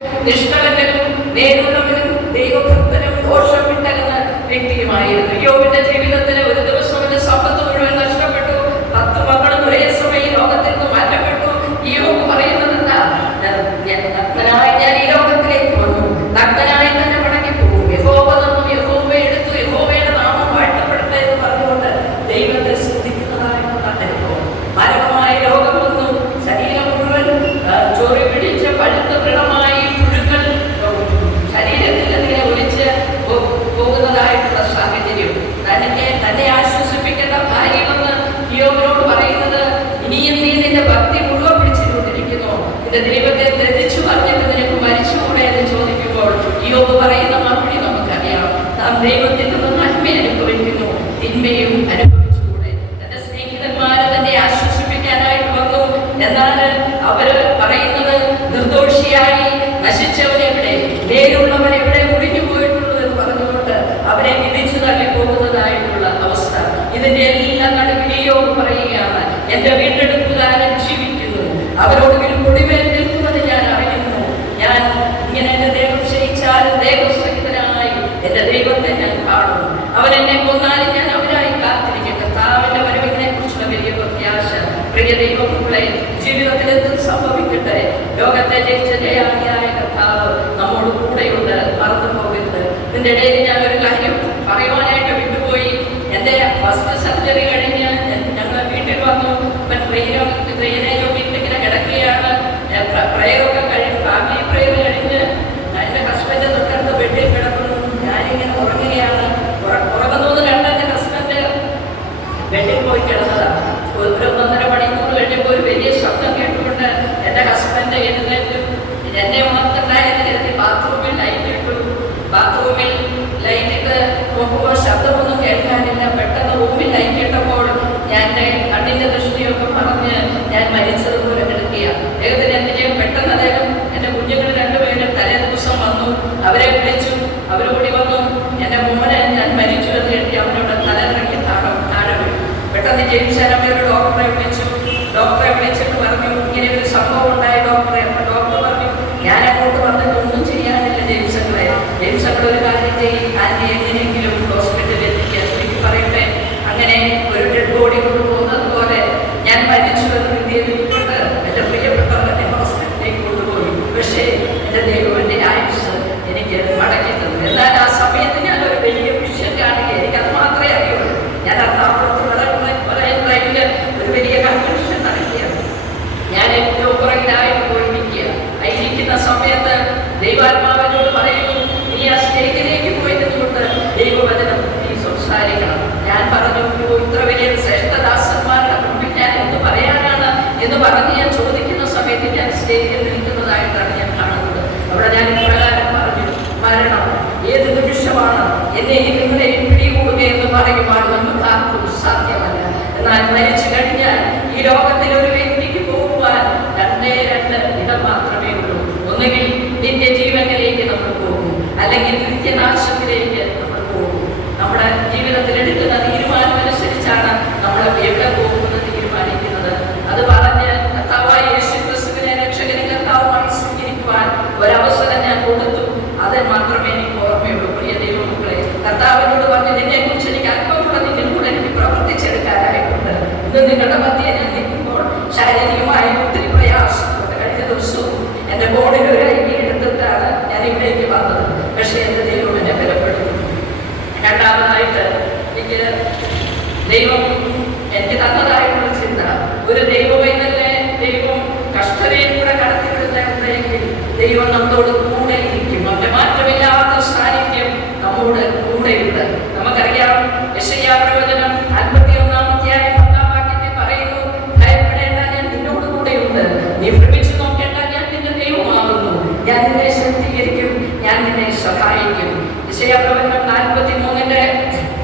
നിഷ്കളങ്കനും നേരുള്ളവനും ദൈവഭക്തനും ദോഷം വിട്ടകന്ന വ്യക്തിയുമായിരുന്നു യോവിന്റെ ജീവിതത്തിലെ ഒരു ദിവസം ഒരു സമ്പത്ത് എന്റെ വീണ്ടെടുപ്പുകാരൻ ജീവിക്കുന്നു. അവരോട് ഒരു മുടിമേൽ നിൽക്കുന്നത് ഞാൻ അറിയുന്നു. ഞാൻ ഇങ്ങനെ എന്റെ ദൈവം ക്ഷയിച്ചാലും ദൈവശക്തനായി എന്റെ ദൈവത്തെ ഞാൻ കാണും അവൻ എന്നെ കൊന്നാലും ഞാൻ അവരായി കാത്തിരിക്കും. കർത്താവിന്റെ വരവിനെ കുറിച്ചുള്ള വലിയ പ്രത്യാശ പ്രിയ ദൈവമുള്ള ജീവിതത്തിൽ എന്തും സംഭവിക്കട്ടെ. ലോകത്തെ ജയിച്ച ജയാളിയായ കർത്താവ് നമ്മോട് കൂടെയുണ്ട് മറന്നു പോകരുത് നിന്റെ ഇടയിൽ അവരോടി വന്നു. എന്റെ മോനെ ഞാൻ മരിച്ചു എന്ന് കേട്ടി അവനോട് തലനിറക്കി താഴെ താഴെ പെട്ടെന്ന് ജെയിംസ് അമ്മയുടെ ഡോക്ടർ ദൈവവചനം നീ സംസാരിക്കണം. ഞാൻ പറഞ്ഞു ഇത്ര വലിയ ശ്രേഷ്ഠദാസന്മാരുടെ മുമ്പിൽ ഞാൻ എന്ത് പറയാനാണ്? എന്ന് പറഞ്ഞ് ഞാൻ ചോദിക്കുന്ന സമയത്ത് ഞാൻ സ്റ്റേജിൽ നിൽക്കുന്നതായിട്ടാണ് ഞാൻ കാണുന്നത്. അവിടെ ഞാൻ ഇപ്രകാരം പറഞ്ഞു മരണം ഏത് നിമിഷമാണ്? എന്നെ ഇത് നിങ്ങളുടെ മധ്യേ ഞാൻ നിൽക്കുമ്പോൾ ശാരീരികമായ ഒത്തിരി പ്രയാസമുണ്ട്. കഴിഞ്ഞ ദിവസവും എന്റെ ബോർഡിൽ ഒരു ഐ എടുത്തിട്ടാണ് ഞാൻ ഇവിടേക്ക് വന്നത്. പക്ഷേ എന്റെ ദൈവം എന്നെ ബലപ്പെടുന്നു രണ്ടാമതായിട്ട് എനിക്ക് ദൈവം എനിക്ക് തന്നതായിട്ടുള്ള ചിന്ത ഒരു ദൈവവൈദ്യനെ ദൈവം കഷ്ടതയിൽ കൂടെ കടത്തിവിടുന്നുണ്ടെങ്കിൽ ദൈവം നമ്മളോട് കൂടെ ഇരിക്കും. അവന്റെ മാറ്റമില്ലാത്ത സാന്നിധ്യം നമ്മോട് കൂടെയുണ്ട്. നമുക്കറിയാം പ്രവചനം നാൽപ്പത്തി മൂന്നിന്റെ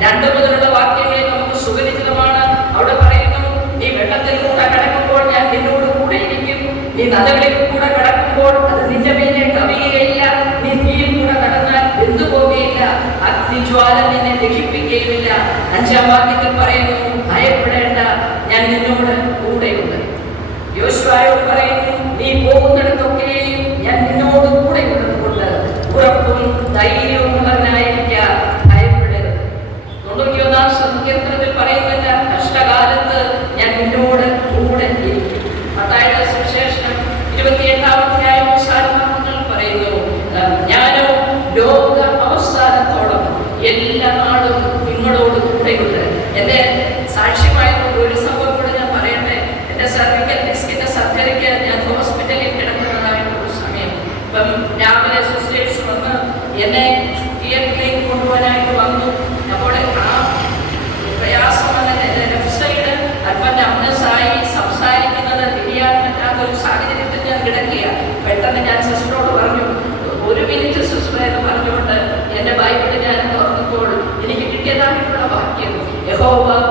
രണ്ട് മുതലുള്ള വാക്യങ്ങളിൽ നമുക്ക് സുപരിചിതമാണ്. അവിടെ പറയുന്നു നീ വെള്ളത്തിലൂടെ കടക്കുമ്പോൾ ഞാൻ നിന്നോട് കൂടെ ഇരിക്കും. നീ നദികളിൽ കൂടെ കടക്കുമ്പോൾ അത് നിന്റെ മേലെ കവിയുകയില്ല. നീ തീയിൽ കൂടെ കടന്നാൽ എന്തു പോകുകയില്ല അഗ്നിജ്വാല നിന്നെ ദഹിപ്പിക്കുകയുമില്ല. അഞ്ചാം വാക്യത്തിൽ മുൻപിൽ എന്റെ സാക്ഷ്യമായ so.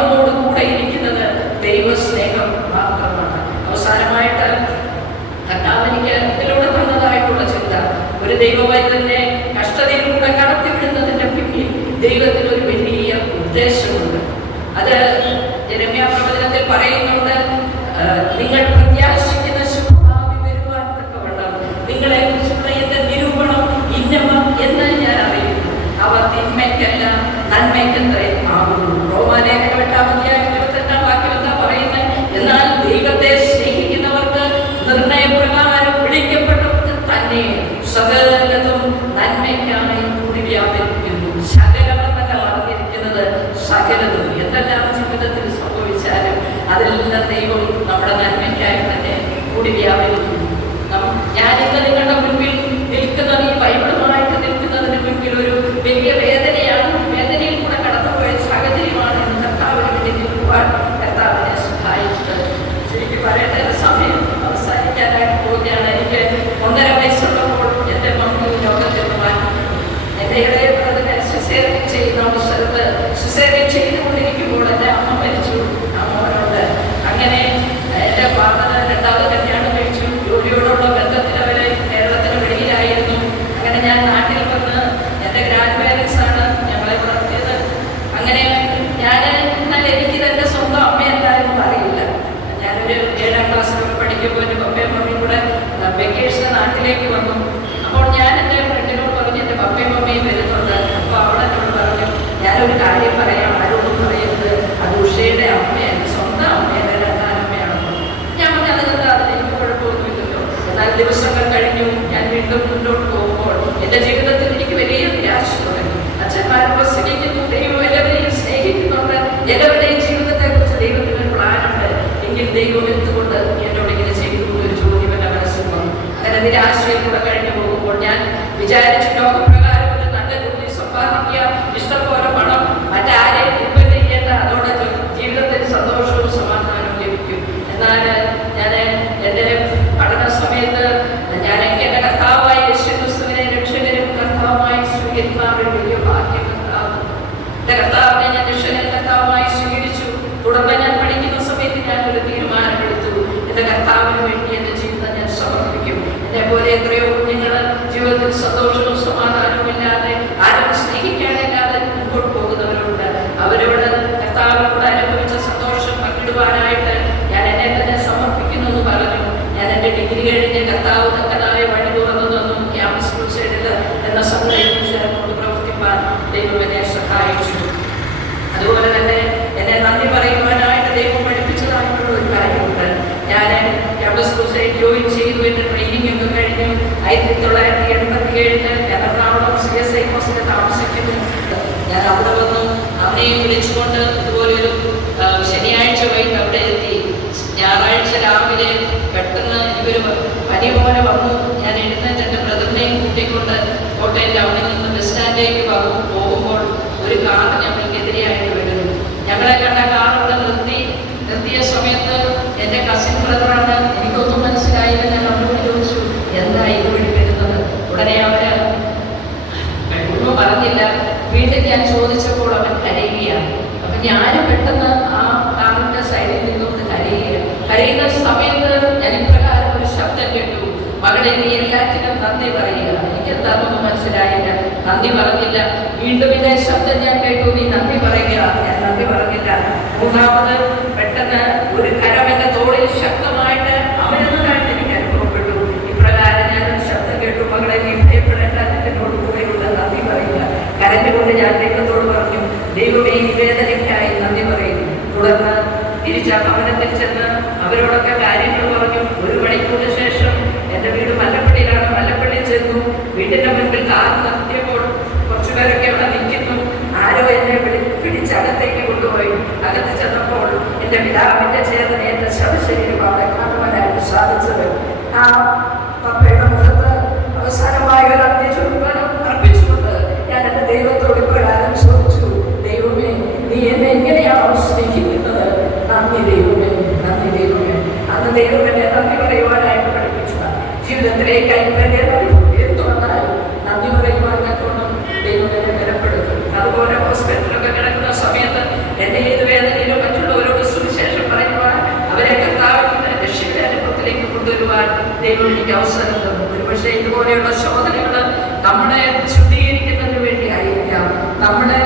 നമ്മോട് കൂടെ ഇരിക്കുന്നത് ദൈവസ്നേഹം മാത്രമാണ്. അവസാനമായിട്ട് കർത്താവിനിക്ക് ഇതിലൂടെ തന്നതായിട്ടുള്ള ചിന്ത ഒരു ദൈവവൈദ്യനെ കഷ്ടതയിലൂടെ കടത്തിവിടുന്നതിന്റെ പിന്നിൽ ദൈവത്തിന് ഒരു വലിയ ഉദ്ദേശമുണ്ട്. അത് ജനമ്യ പ്രവചനത്തിൽ പറയുന്നുണ്ട് നിങ്ങൾ സാധ്യതകളും എന്തെല്ലാം ജീവിതത്തിൽ സംഭവിച്ചാലും അതെല്ലാം ദൈവം നമ്മുടെ നന്മയ്ക്കായി തന്നെ കൂടി വ്യാപരിക്കുന്നു. ഞാൻ നിങ്ങളുടെ മുന്നിൽ Dan juga tentu ഒരു സന്തോഷവും സമാധാനവും ഇല്ലാതെ ആരും സ്നേഹിക്കാനില്ലാതെ മുമ്പോട്ട് പോകുന്നവരുണ്ട്. അവരോട് കർത്താവിനോട് അനുഭവിച്ച സന്തോഷം പങ്കിടുവാനായിട്ട് ഞാൻ എന്നെ തന്നെ സമർപ്പിക്കുന്നു എന്ന് പറഞ്ഞു. ഞാൻ എന്റെ ഡിഗ്രി കഴിഞ്ഞ് കർത്താവ് തക്കനായ വഴി തുറന്നു തന്നു ക്യാമ്പസ് സൂസൈഡിൽ എന്ന സംഘടനയിൽ ചേർന്നുകൊണ്ട് പ്രവർത്തിപ്പാൻ ദൈവം എന്നെ സഹായിച്ചു. അതുപോലെ തന്നെ എന്നെ നന്ദി പറയുവാനായിട്ട് ദൈവം പഠിപ്പിച്ചതായിട്ടുള്ള ഒരു കാര്യമുണ്ട്. ഞാൻ ക്യാമ്പസ് സൂസൈഡ് ജോയിൻ ചെയ്തു എന്റെ കഴിഞ്ഞാൽ ഞാൻ എറണാകുളം സി എസ് ഐ ഹോസ്റ്റലിൽ താമസിക്കുന്നു. ഞാൻ അവിടെ വന്നു അവനെ വിളിച്ചുകൊണ്ട് ഇതുപോലൊരു ശനിയാഴ്ച വൈകിട്ട് അവിടെ എത്തി. ഞായറാഴ്ച രാവിലെ പെട്ടെന്ന് ഇവർ പനി പോലെ വന്നു. ഞാൻ എഴുന്നേറ്റ് എന്റെ ബ്രദറിനെയും കൂട്ടിക്കൊണ്ട് കോട്ടയത്തിൽ അവിടെ നിന്ന് ബസ് സ്റ്റാൻഡിലേക്ക് പോകുമ്പോൾ ഒരു കാർ ഞങ്ങൾക്കെതിരെയായിട്ട് വരുന്നു. ഞങ്ങളെ കണ്ട കാർ അവിടെ നിർത്തി. നിർത്തിയ സമയത്ത് എന്റെ കസിൻ ബ്രദറാണ് പറഞ്ഞില്ല. വീണ്ടും ഞാൻ ചോദിച്ചപ്പോൾ അവൻ കരയുകയാണ്. അപ്പൊ ഞാനും പെട്ടെന്ന് ആ കാറിന്റെ സൈഡിൽ നിന്നുകൊണ്ട് കരയുകയാണ്. കരയുന്ന സമയത്ത് ഞാൻ ഇപ്രകാരം ഒരു ശബ്ദം കേട്ടു. മകളെ നീ എല്ലാറ്റിനും നന്ദി പറയുക. എനിക്ക് എന്താണെന്ന് മനസ്സിലായില്ല. നന്ദി പറഞ്ഞില്ല. വീണ്ടും ഇതേ ശബ്ദം ഞാൻ കേട്ടു. നീ നന്ദി പറയുക. ഞാൻ നന്ദി പറഞ്ഞില്ല. മൂന്നാമത് പെട്ടെന്ന് ഒരു കരം തോളിൽ ശക്തമായിട്ട് അവനെന്നതായിട്ട് എനിക്ക് അനുഭവപ്പെട്ടു ഇപ്രകാരം ഞാൻ ഒരു ശബ്ദം കേട്ടു മകളെ നീ ഭയപ്പെടേണ്ട എന്നോട് കൂടെയുള്ള നന്ദി പറയുക കരഞ്ഞുകൊണ്ട് ഞാൻ ദൈവത്തോട് പറഞ്ഞു ദൈവമേ ഈ വേദനയ്ക്കായി നന്ദി പറയുന്നു. തുടർന്ന് തിരിച്ച ഭവനത്തിൽ ചെന്ന് അവരോടൊക്കെ കാര്യങ്ങൾ പറഞ്ഞു. ഒരു മണിക്കൂറിന് ശേഷം എന്റെ വീട് മല്ലപ്പള്ളിയിലാണ്. മല്ലപ്പള്ളിയിൽ ചെന്നു. വീടിന്റെ മുൻപിൽ കാർ നിർത്തിയപ്പോൾ കുറച്ചു പേരൊക്കെ അവിടെ നിൽക്കുന്നു. ആരോ എന്നെ വിളി കൊണ്ടുപോയി. അകത്ത് ചെന്നപ്പോൾ എന്റെ പിതാവിന്റെ ചേർന്ന് എന്റെ ശവശരീരം അവിടെ കാണുവാനായിട്ട് സാധിച്ചത്. ആ പപ്പയുടെ മുഖത്ത് ദൈവം തന്നെ നന്ദി പറയുവാനായിട്ട് പഠിപ്പിച്ചതാണ് ജീവിതത്തിലെ കൈപ്പന്നെ തുറന്നാൽ നന്ദി പറയുവാൻ ദൈവം തന്നെ ബലപ്പെടുത്തും അതുപോലെ ഹോസ്പിറ്റലൊക്കെ കിടക്കുന്ന സമയത്ത് എന്റെ ഏത് വേദനയിലും മറ്റുള്ളവരോട് സുവിശേഷം പറയുവാൻ അവരെ കർത്താവിന്റെ രക്ഷയുടെ അനുഭവത്തിലേക്ക് കൊണ്ടുവരുവാൻ ദൈവം എനിക്ക് അവസരം തന്നു. ഒരുപക്ഷെ ഇതുപോലെയുള്ള ശോധനകൾ നമ്മളെ ശുദ്ധീകരിക്കുന്നതിന് വേണ്ടിയായിരിക്കാം. നമ്മുടെ